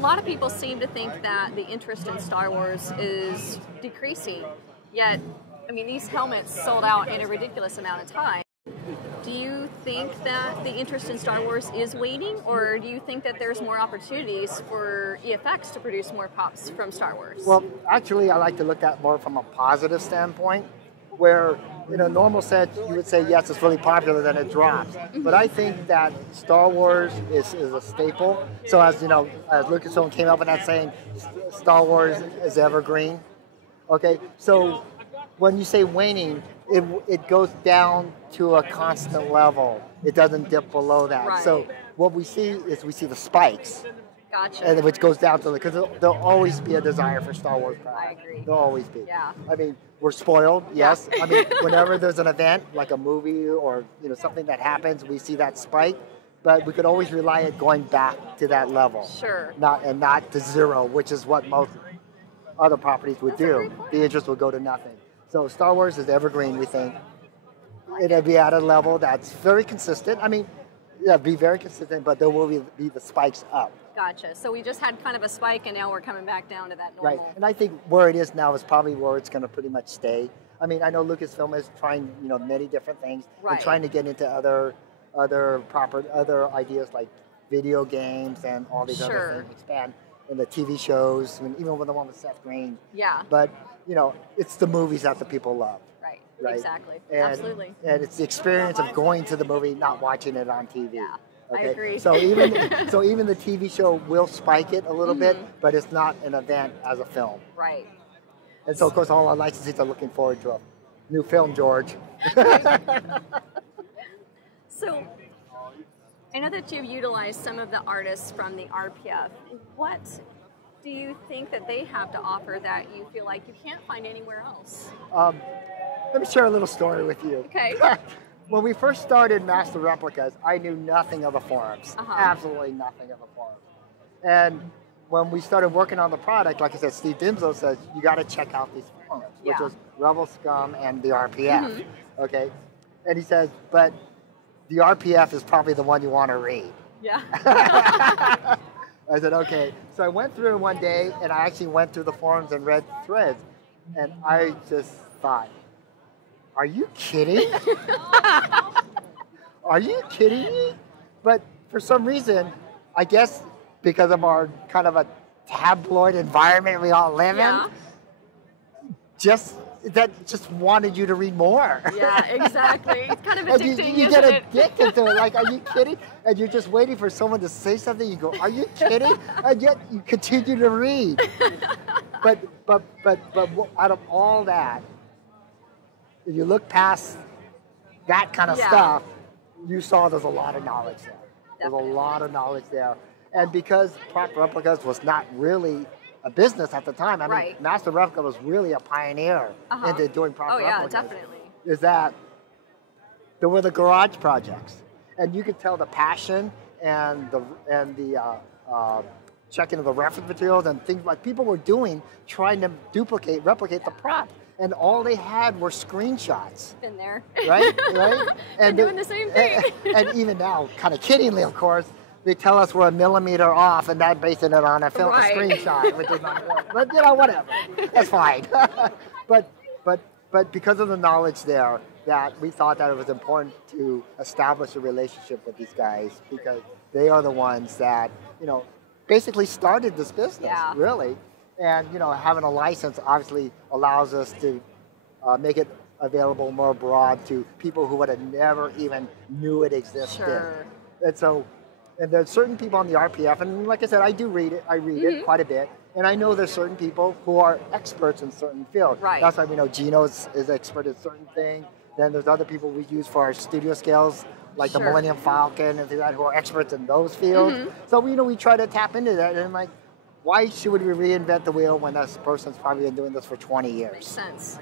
lot of people seem to think that the interest in Star Wars is decreasing, yet, I mean, these helmets sold out in a ridiculous amount of time. Do you think that the interest in Star Wars is waning, or do you think that there's more opportunities for EFX to produce more pops from Star Wars? Well, actually, I like to look at more from a positive standpoint, where in a normal set, you would say, yes, it's really popular, then it drops. But I think that Star Wars is a staple. So as you know, as Lucasfilm came up with that saying, Star Wars is evergreen. Okay, so when you say waning, it goes down to a constant level. It doesn't dip below that. Right. So what we see is we see the spikes. Gotcha. And which goes down to because there'll always be a desire for Star Wars products. I agree. There'll always be. Yeah. I mean, we're spoiled, yes. Yeah. I mean, whenever there's an event like a movie or something that happens, we see that spike. But we could always rely on going back to that level. Sure. Not to zero, which is what most other properties would do. The interest would go to nothing. So Star Wars is evergreen, we think. It'll be at a level that's very consistent. I mean, yeah, be very consistent, but there will be the spikes up. Gotcha. So we just had kind of a spike, and now we're coming back down to that normal. Right, and I think where it is now is probably where it's going to pretty much stay. I mean, I know Lucasfilm is trying, many different things. Right. And trying to get into other ideas like video games and all these other things, expand in the TV shows, and even with the one with Seth Green. Yeah. But it's the movies that the people love. Right. Exactly. And, Absolutely. And it's the experience of going to the movie, not watching it on TV. Yeah. Okay? I agree. So even the TV show will spike it a little bit, but it's not an event as a film. Right. And so, of course, all our licensees are looking forward to a new film, George. So, I know that you've utilized some of the artists from the RPF. What do you think that they have to offer that you feel like you can't find anywhere else? Let me share a little story with you. Okay. When we first started Master Replicas, I knew nothing of the forums. Absolutely nothing of the forums. And when we started working on the product, like I said, Steve Dimso says, you got to check out these forums, which was Rebel Scum and the RPF. Okay? And he says, but the RPF is probably the one you want to read. Yeah. I said, okay. So I went through one day, and I actually went through the forums and read threads, and I just thought, are you kidding? Are you kidding me? But for some reason, I guess because of our kind of a tabloid environment we all live in, just wanted you to read more. Yeah, exactly. It's kind of addicting, you get addicted to it. Like, are you kidding? And you're just waiting for someone to say something. You go, are you kidding? And yet you continue to read. But out of all that, if you look past that kind of stuff, you saw there's a lot of knowledge there. There's a lot of knowledge there. And because Prop Replicas was not really a business at the time, I mean, Master Replica was really a pioneer into doing prop replicas. Yeah, definitely. Is that there were the garage projects, and you could tell the passion and the checking of the reference materials and things like people were doing, trying to replicate the prop, and all they had were screenshots. Been there. Right. And doing the same thing. And even now, kind of kiddingly, of course, they tell us we're a millimeter off, and that basing it on a film, a screenshot, which is not good. But whatever, that's fine. but because of the knowledge there, that we thought that it was important to establish a relationship with these guys because they are the ones that basically started this business, really. And having a license obviously allows us to make it available more broad to people who would have never even knew it existed. Sure. And there's certain people on the RPF, and like I said, I do read it. I read it quite a bit. And I know there's certain people who are experts in certain fields. Right. That's why we know Gino is expert in certain things. Then there's other people we use for our studio scales, like the Millennium Falcon and things like that, who are experts in those fields. So we try to tap into that. And like, why should we reinvent the wheel when this person's probably been doing this for 20 years? Makes sense.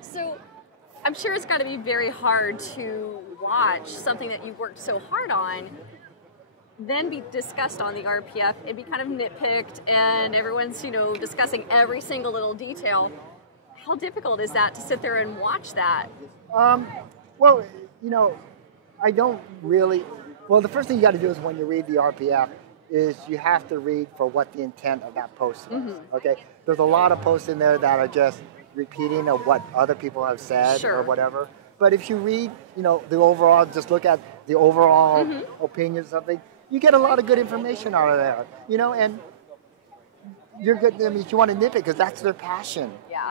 So I'm sure it's got to be very hard to watch something that you've worked so hard on then be discussed on the RPF. It'd be kind of nitpicked, and everyone's, discussing every single little detail. How difficult is that to sit there and watch that? Well, I don't really. Well, the first thing you got to do is when you read the RPF, is you have to read for what the intent of that post was. Okay, there's a lot of posts in there that are just repeating of what other people have said or whatever. But if you read, the overall, just look at the overall opinion of something, you get a lot of good information out of there. And you're good. I mean, if you want to nip it, because that's their passion. Yeah.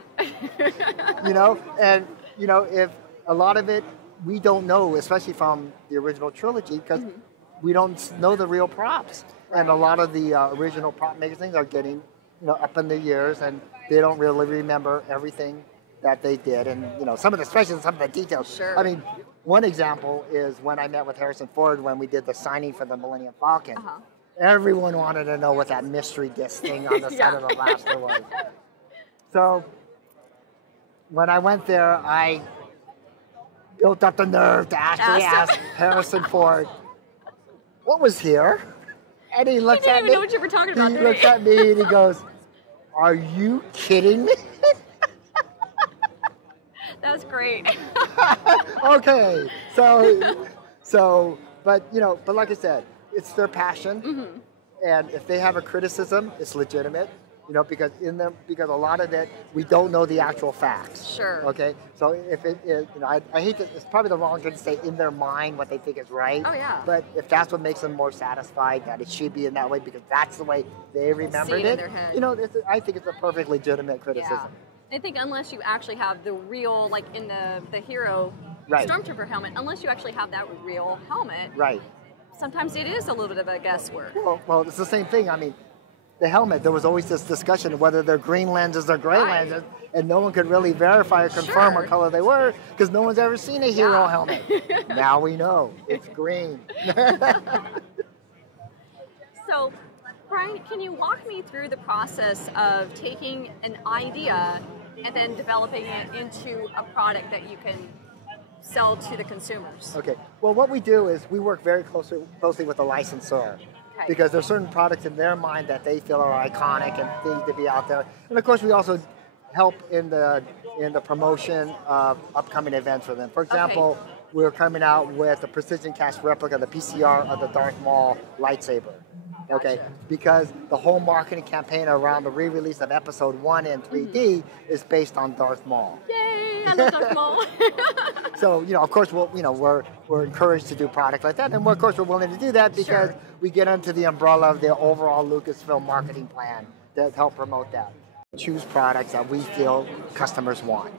And if a lot of it we don't know, especially from the original trilogy, because we don't know the real props. And a lot of the original prop magazines are getting, up in the years, and they don't really remember everything that they did, and especially some of the details. Sure. I mean, one example is when I met with Harrison Ford when we did the signing for the Millennium Falcon. Everyone wanted to know what that mystery disc thing on the side of the blaster was. So when I went there, I built up the nerve to actually ask Harrison Ford, what was here? And he looks at me. He didn't even know what you were talking about. He looks at me and he goes, are you kidding me? That's great. Okay. So, but like I said, it's their passion. And if they have a criticism, it's legitimate. Because because a lot of it, we don't know the actual facts. Sure. Okay. So if it is, I hate that it's probably the wrong thing to say in their mind what they think is right. Oh yeah. But if that's what makes them more satisfied, that it should be in that way because that's the way they remembered it. In their head. I think it's a perfectly legitimate criticism. Yeah. I think unless you actually have the real, like in the hero Stormtrooper helmet, unless you actually have that real helmet. Right. Sometimes it is a little bit of a guesswork. Well, it's the same thing. I mean, the helmet, there was always this discussion of whether they're green lenses or gray lenses, and no one could really verify or confirm what color they were because no one's ever seen a hero helmet. Now we know. It's green. So, Bryan, can you walk me through the process of taking an idea and then developing it into a product that you can sell to the consumers? Okay. Well, what we do is we work very closely with the licensor. Because there's certain products in their mind that they feel are iconic and need to be out there. And of course, we also help in the promotion of upcoming events for them. For example, we're coming out with a precision cast replica, the PCR of the Darth Maul lightsaber. Okay, because the whole marketing campaign around the re-release of Episode 1 in 3D is based on Darth Maul. Yay! I love Darth Maul. So of course, we're encouraged to do product like that, and of course we're willing to do that because we get under the umbrella of the overall Lucasfilm marketing plan to help promote that. Choose products that we feel customers want.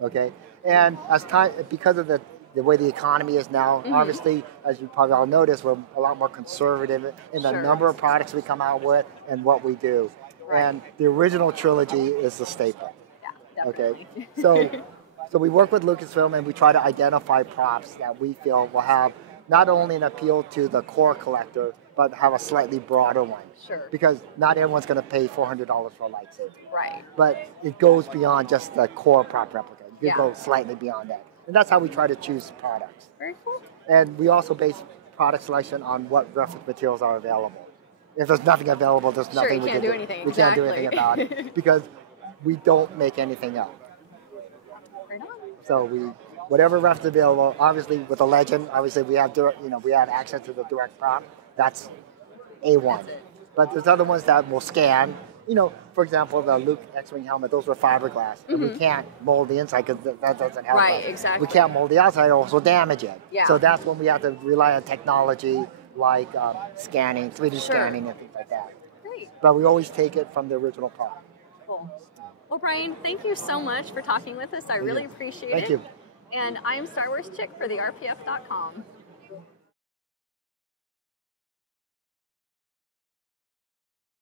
Okay, and as time because of the way the economy is now, obviously, as you probably all noticed, we're a lot more conservative in the number of products we come out with and what we do. And the original trilogy is the staple. Yeah, definitely. Okay, so we work with Lucasfilm and we try to identify props that we feel will have not only an appeal to the core collector, but have a slightly broader one. Sure. Because not everyone's going to pay $400 for a lightsaber. Right. But it goes beyond just the core prop replica. You go slightly beyond that. And that's how we try to choose products. Very cool. And we also base product selection on what reference materials are available. If there's nothing available, there's nothing we can do. Anything. We can't do anything about it because we don't make anything else. Right on. So whatever reference available, obviously with the Legend, obviously we have we have access to the direct prop. That's A1. That's it. But there's other ones that will scan. For example, the Luke X-Wing helmet, those were fiberglass. And we can't mold the inside because that doesn't help us. Right, exactly. We can't mold the outside, also damage it. Yeah. So that's when we have to rely on technology like scanning, 3D scanning and things like that. Great. But we always take it from the original prop. Cool. Well, Bryan, thank you so much for talking with us. I really appreciate it. Thank you. And I'm Star Wars Chick for the RPF.com.